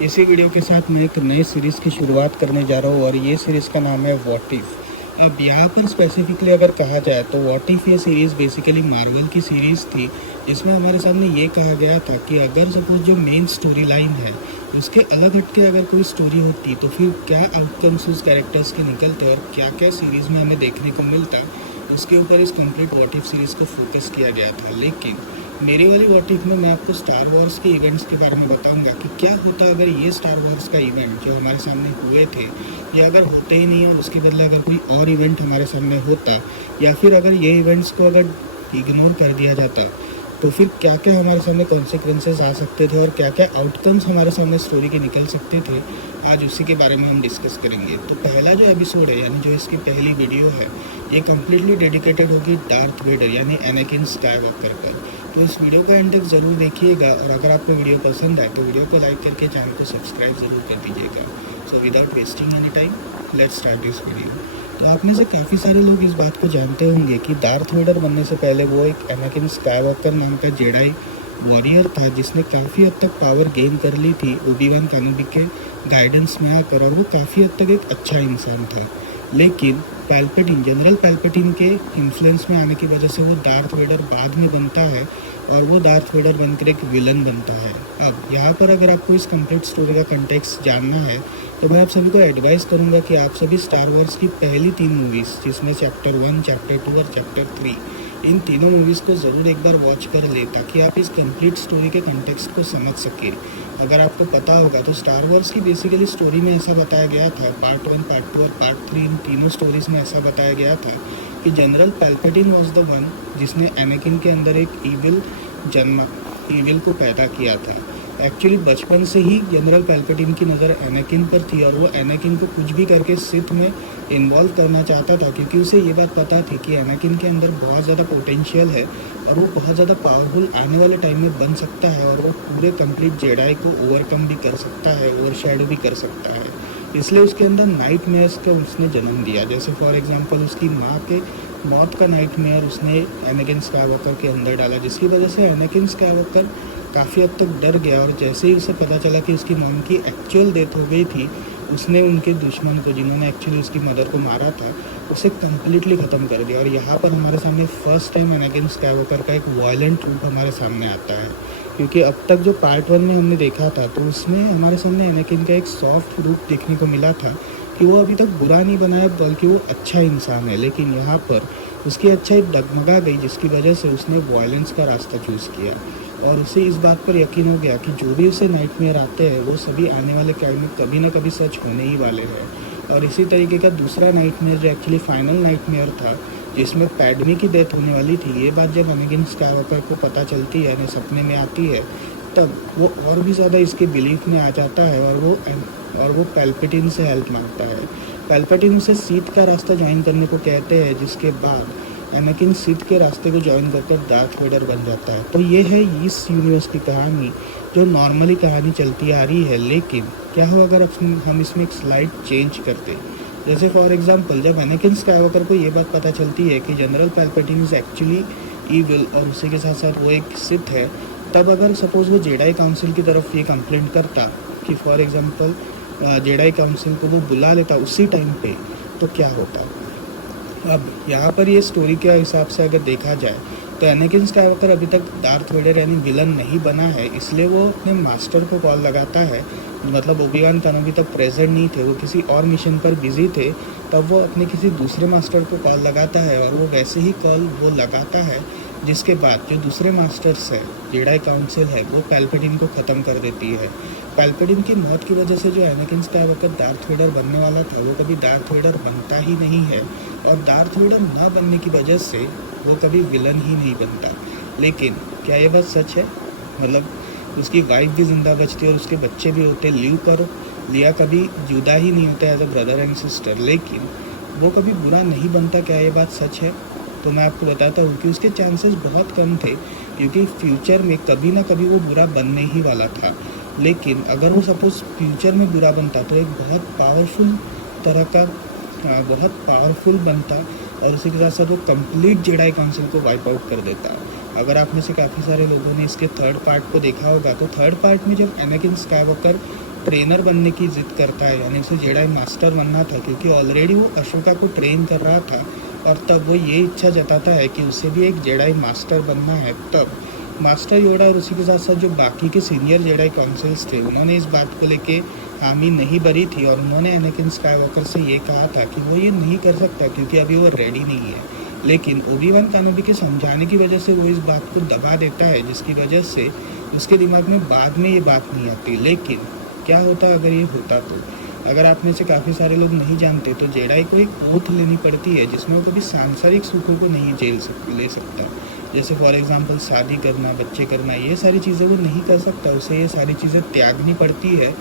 इसी वीडियो के साथ मैं एक नई सीरीज़ की शुरुआत करने जा रहा हूँ और ये सीरीज़ का नाम है व्हाट इफ़। अब यहाँ पर स्पेसिफिकली अगर कहा जाए तो व्हाट इफ़ ये सीरीज़ बेसिकली मार्वल की सीरीज़ थी, जिसमें हमारे सामने ये कहा गया था कि अगर सपोज जो मेन स्टोरी लाइन है उसके अलग हटके अगर कोई स्टोरी होती तो फिर क्या आउटकम्स उस कैरेक्टर्स के निकलते और क्या क्या सीरीज़ में हमें देखने को मिलता, उसके ऊपर इस कंप्लीट व्हाट इफ़ सीरीज़ को फोकस किया गया था। लेकिन मेरी वाली व्हाट इफ में मैं आपको स्टार वॉर्स के इवेंट्स के बारे में बताऊंगा कि क्या होता अगर ये स्टार वॉर्स का इवेंट जो हमारे सामने हुए थे या अगर होते ही नहीं है, उसके बदले अगर कोई और इवेंट हमारे सामने होता या फिर अगर ये इवेंट्स को अगर इग्नोर कर दिया जाता तो फिर क्या क्या हमारे सामने कॉन्सिक्वेंसेस आ सकते थे और क्या क्या आउटकम्स हमारे सामने स्टोरी के निकल सकते थे। आज उसी के बारे में हम डिस्कस करेंगे। तो पहला जो एपिसोड है यानी जो इसकी पहली वीडियो है ये कम्प्लीटली डेडिकेटेड होगी डार्थ वेडर यानी एनाकिन स्काईवॉकर पर। तो इस वीडियो का एंड तक ज़रूर देखिएगा और अगर आपको वीडियो पसंद आए तो वीडियो को लाइक करके चैनल को सब्सक्राइब ज़रूर कर दीजिएगा। So without wasting any time let's start this video. तो आप में से काफ़ी सारे लोग इस बात को जानते होंगे कि डार्थ वेडर बनने से पहले वो एक एनाकिन स्काईवॉकर नाम का जेडाई वॉरियर था जिसने काफ़ी हद तक पावर गेन कर ली थी ओबी-वान केनोबी के गाइडेंस में आकर, और वो काफ़ी हद तक एक अच्छा इंसान था। लेकिन पैल्पेटिन जनरल पैल्पेटिन के इन्फ्लुएंस में आने की वजह से वो डार्थ वेडर बाद में बनता है और वो डार्थ वेडर बनकर एक विलन बनता है। अब यहाँ पर अगर आपको इस कंप्लीट स्टोरी का कंटेक्स्ट जानना है तो मैं आप सभी को एडवाइस करूँगा कि आप सभी स्टार वॉर्स की पहली 3 मूवीज़ जिसमें चैप्टर 1, चैप्टर 2 और चैप्टर 3, इन तीनों मूवीज़ को ज़रूर एक बार वॉच कर ले ताकि आप इस कंप्लीट स्टोरी के कंटेक्स्ट को समझ सकें। अगर आपको पता होगा तो स्टार वॉर्स की बेसिकली स्टोरी में ऐसा बताया गया था, पार्ट 1, पार्ट 2 और पार्ट 3 इन तीनों स्टोरीज़ में ऐसा बताया गया था कि जनरल पैल्पेटिन वॉज द वन जिसने एनाकिन के अंदर एक ईविल को पैदा किया था। एक्चुअली बचपन से ही जनरल पैल्पेटिन की नज़र एनाकिन पर थी और वो एनाकिन को कुछ भी करके सिथ में इन्वॉल्व करना चाहता था क्योंकि उसे ये बात पता थी कि एनाकिन के अंदर बहुत ज़्यादा पोटेंशियल है और वो बहुत ज़्यादा पावरफुल आने वाले टाइम में बन सकता है और वो पूरे कंप्लीट जेडाई को ओवरकम भी कर सकता है, ओवरशैडो भी कर सकता है। इसलिए उसके अंदर नाइट मेयर्स का उसने जन्म दिया। जैसे फॉर एग्जांपल उसकी माँ के मौत का नाइट मेयर उसने एनाकिन स्काईवॉकर के अंदर डाला, जिसकी वजह से एनाकिन स्काईवॉकर काफ़ी हद तक डर गया और जैसे ही उसे पता चला कि उसकी मॉम की एक्चुअल डेथ हो गई थी, उसने उनके दुश्मन को जिन्होंने एक्चुअली उसकी मदर को मारा था उसे कम्प्लीटली ख़त्म कर दिया। और यहाँ पर हमारे सामने फर्स्ट टाइम एनाकिन स्काईवॉकर का एक वायलेंट रूप हमारे सामने आता है, क्योंकि अब तक जो पार्ट 1 में हमने देखा था तो उसमें हमारे सामने एनाकिन का एक सॉफ्ट रूप देखने को मिला था कि वो अभी तक बुरा नहीं बना है बल्कि वो अच्छा इंसान है। लेकिन यहाँ पर उसकी अच्छाई डगमगा गई जिसकी वजह से उसने वायलेंस का रास्ता चूज़ किया और उसे इस बात पर यकीन हो गया कि जो भी उसे नाइटमेयर आते हैं वो सभी आने वाले टाइम में कभी ना कभी सच होने ही वाले हैं। और इसी तरीके का दूसरा नाइटमेयर जो एक्चुअली फाइनल नाइटमेयर था जिसमें पैडमी की डेथ होने वाली थी, ये बात जब एनाकिन स्काईवॉकर को पता चलती है, सपने में आती है, तब वो और भी ज़्यादा इसके बिलीफ में आ जाता है और वो पैल्पेटिन से हेल्प मांगता है। पैल्पेटिन उसे सीथ का रास्ता ज्वाइन करने को कहते हैं, जिसके बाद एनाकिन सीथ के रास्ते को ज्वाइन कर डार्थ वेडर बन जाता है। तो ये है इस यूनिवर्स की कहानी जो नॉर्मली कहानी चलती आ रही है। लेकिन क्या हो अगर हम इसमें एक स्लाइड चेंज करते, जैसे फॉर एग्जांपल जब एनाकिन स्काईवॉकर को ये बात पता चलती है कि जनरल पैल्पेटिन इज़ एक्चुअली ईविल और उसी के साथ साथ वो एक सिथ है, तब अगर सपोज़ वो जेडाई काउंसिल की तरफ ये कंप्लेंट करता कि फॉर एग्जांपल जेडाई काउंसिल को वो बुला लेता उसी टाइम पे, तो क्या होता। अब यहाँ पर ये स्टोरी के हिसाब से अगर देखा जाए तो एनाकिन स्काईवॉकर अभी तक डार्थ वेडर यानी विलन नहीं बना है, इसलिए वो अपने मास्टर को कॉल लगाता है। मतलब ओबी-वान केनोबी तब प्रेजेंट नहीं थे, वो किसी और मिशन पर बिजी थे, तब वो अपने किसी दूसरे मास्टर को कॉल लगाता है और वो वैसे ही कॉल वो लगाता है जिसके बाद जो दूसरे मास्टर्स है जेडाई काउंसिल है वो पैल्पेटिन को ख़त्म कर देती है। पैल्पेटिन की मौत की वजह से जो एनाकिन स्काईवॉकर डार्थ वेडर बनने वाला था वो कभी डार्थ वेडर बनता ही नहीं है और डार्थ वेडर ना बनने की वजह से वो कभी विलन ही नहीं बनता। लेकिन क्या ये बात सच है? मतलब उसकी वाइफ भी ज़िंदा बचती है और उसके बच्चे भी होते, लिया कभी जुदा ही नहीं होता as a brother and sister, लेकिन वो कभी बुरा नहीं बनता। क्या ये बात सच है? तो मैं आपको बताता हूँ कि उसके चांसेस बहुत कम थे क्योंकि फ्यूचर में कभी ना कभी वो बुरा बनने ही वाला था। लेकिन अगर वो सपोज़ फ्यूचर में बुरा बनता तो एक बहुत पावरफुल बनता और उसी के साथ साथ वो कंप्लीट जेडाई काउंसिल को वाइप आउट कर देता। अगर आप में से काफ़ी सारे लोगों ने इसके थर्ड पार्ट को देखा होगा, तो थर्ड पार्ट में जब एनाकिन स्काईवॉकर ट्रेनर बनने की ज़िद करता है, यानी उसे जेडाई मास्टर बनना था, क्योंकि ऑलरेडी वो अशोका को ट्रेन कर रहा था, और तब वो ये इच्छा जताता है कि उसे भी एक जेडाई मास्टर बनना है। तब मास्टर योडा और उसी के साथ साथ जो बाकी के सीनियर जेडाई काउंसिल्स थे, उन्होंने इस बात को लेके हामी नहीं भरी थी, और उन्होंने एनाकिन स्काईवॉकर से ये कहा था कि वो ये नहीं कर सकता क्योंकि अभी वो रेडी नहीं है। लेकिन ओबी-वान केनोबी के समझाने की वजह से वो इस बात को दबा देता है, जिसकी वजह से उसके दिमाग में बाद में ये बात नहीं आती। लेकिन क्या होता अगर ये होता तो? अगर आप में से काफ़ी सारे लोग नहीं जानते, तो जेडाई को एक ओथ लेनी पड़ती है जिसमें वो कभी सांसारिक सुखों को नहीं ले सकता। जैसे फॉर एग्जांपल शादी करना, बच्चे करना, ये सारी चीज़ें वो नहीं कर सकता, उसे ये सारी चीज़ें त्यागनी पड़ती है।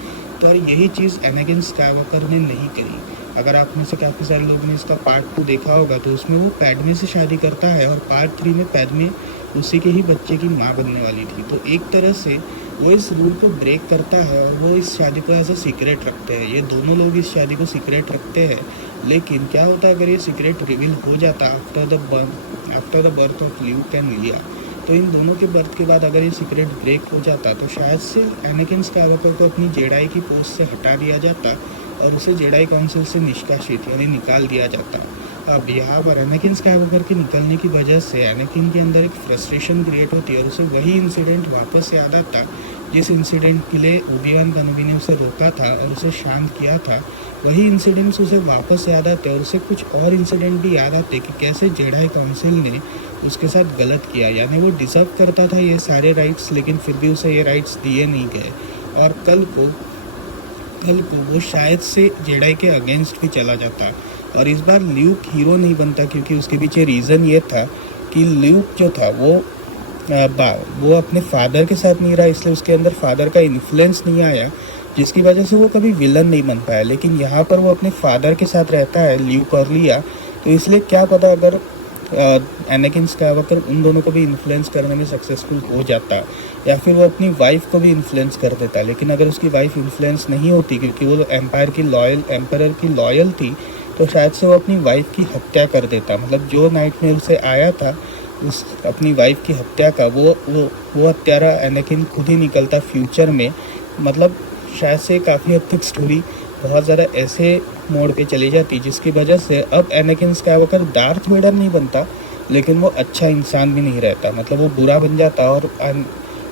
तो यही चीज़ एनाकिन स्काईवॉकर ने नहीं करी। अगर आप में से काफ़ी सारे लोगों ने इसका पार्ट 2 देखा होगा, तो उसमें वो पैडमे से शादी करता है, और पार्ट 3 में पैडमे उसी के ही बच्चे की माँ बनने वाली थी। तो एक तरह से वो इस रूल को ब्रेक करता है, और वो इस शादी को एज अ सीक्रेट रखते हैं। ये दोनों लोग इस शादी को सीक्रेट रखते हैं। लेकिन क्या होता अगर ये सीक्रेट रिवील हो जाता after the birth of Luke and लिया, तो इन दोनों के बर्थ के बाद अगर ये सीक्रेट ब्रेक हो जाता, तो शायद से एनाकिन स्काईवॉकर को अपनी जेडाई की पोस्ट से हटा दिया जाता और उसे जेडाई काउंसिल से निष्कासित यानी निकाल दिया जाता। अब यहाँ पर एनाकिन स्काईवॉकर के निकलने की वजह से एनाकिन के अंदर एक फ्रस्ट्रेशन क्रिएट होती है, और उसे वही इंसिडेंट वापस याद आता जिस इंसिडेंट के लिए ओबी-वान केनोबी ने उसे रोका था और उसे शांत किया था। वही इंसिडेंट्स उसे वापस याद आते, और उसे कुछ और इंसिडेंट भी याद आते कि कैसे जेडाई काउंसिल ने उसके साथ गलत किया, यानी वो डिज़र्व करता था ये सारे राइट्स, लेकिन फिर भी उसे ये राइट्स दिए नहीं गए। और कल को वो शायद से जेडाई के अगेंस्ट भी चला जाता। और इस बार ल्यूक हीरो नहीं बनता, क्योंकि उसके पीछे रीज़न ये था कि ल्यूक जो था वो अपने फादर के साथ नहीं रहा, इसलिए उसके अंदर फादर का इन्फ्लुएंस नहीं आया, जिसकी वजह से वो कभी विलन नहीं बन पाया। लेकिन यहाँ पर वो अपने फादर के साथ रहता है, ल्यूक और लिया, तो इसलिए क्या पता अगर एनाकिन स्काईवॉकर उन दोनों को भी इन्फ्लुएंस करने में सक्सेसफुल हो जाता, या फिर वो अपनी वाइफ को भी इन्फ्लुएंस कर देता। लेकिन अगर उसकी वाइफ इन्फ्लुएंस नहीं होती, क्योंकि वो एम्पायर की लॉयल थी, तो शायद से वो अपनी वाइफ की हत्या कर देता। मतलब जो नाइटमेयर उसे आया था उस अपनी वाइफ की हत्या का, वो हत्यारा एनाकिन खुद ही निकलता फ्यूचर में। मतलब शायद से काफ़ी हद तक स्टोरी बहुत ज़्यादा ऐसे मोड़ पे चली जाती, जिसकी वजह से अब एनाकिन स्काईवॉकर डार्थ वेडर नहीं बनता, लेकिन वो अच्छा इंसान भी नहीं रहता। मतलब वो बुरा बन जाता,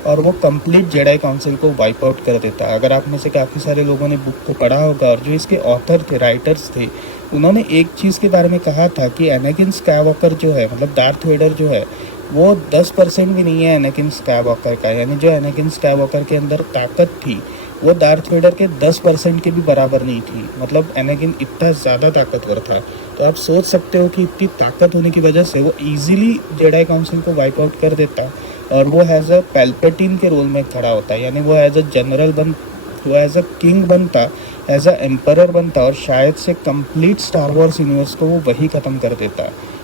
और वो कंप्लीट जेडाई काउंसिल को वाइप आउट कर देता। अगर आप में से काफ़ी सारे लोगों ने बुक को पढ़ा होगा, और जो इसके ऑथर थे, राइटर्स थे, उन्होंने एक चीज़ के बारे में कहा था कि एनाकिन स्काईवॉकर जो है, मतलब डार्थ वेडर जो है, वो 10% भी नहीं है एनाकिन स्काईवॉकर का। यानी जो एनाकिन स्काईवॉकर के अंदर ताकत थी, वो डार्थ वेडर के 10% के भी बराबर नहीं थी। मतलब एनाकिन इतना ज़्यादा ताकतवर था। तो आप सोच सकते हो कि इतनी ताकत होने की वजह से वो ईजिली जेडाई काउंसिल को वाइप आउट कर देता, और वो एज अ पैल्पेटिन के रोल में खड़ा होता। यानी वो एज अ जनरल वो एज अ किंग बनता, एज अ एम्परर बनता, और शायद से कंप्लीट स्टार वॉर्स यूनिवर्स को वो वही ख़त्म कर देता,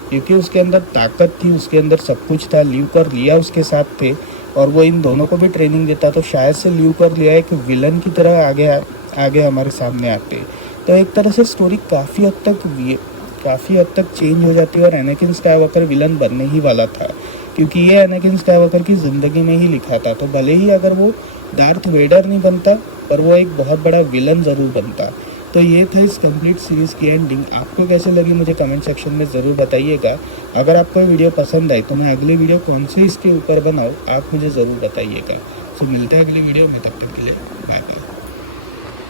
क्योंकि उसके अंदर ताकत थी, उसके अंदर सब कुछ था। ल्यूक और लिया उसके साथ थे, और वो इन दोनों को भी ट्रेनिंग देता। तो शायद से ल्यूक और लिया एक विलन की तरह आगे हमारे सामने आते। तो एक तरह से स्टोरी काफ़ी हद तक चेंज हो जाती है, और एनाकिन स्काईवॉकर विलन बनने ही वाला था, क्योंकि ये एनाकिन स्काईवॉकर की ज़िंदगी में ही लिखा था। तो भले ही अगर वो डार्थ वेडर नहीं बनता, पर वो एक बहुत बड़ा विलन ज़रूर बनता। तो ये था इस कंप्लीट सीरीज़ की एंडिंग। आपको कैसे लगी मुझे कमेंट सेक्शन में ज़रूर बताइएगा। अगर आपको ये वीडियो पसंद आई, तो मैं अगली वीडियो कौन से इसके ऊपर बनाऊँ, आप मुझे ज़रूर बताइएगा। सो मिलते हैं अगली वीडियो में, तब तक के लिए बाय।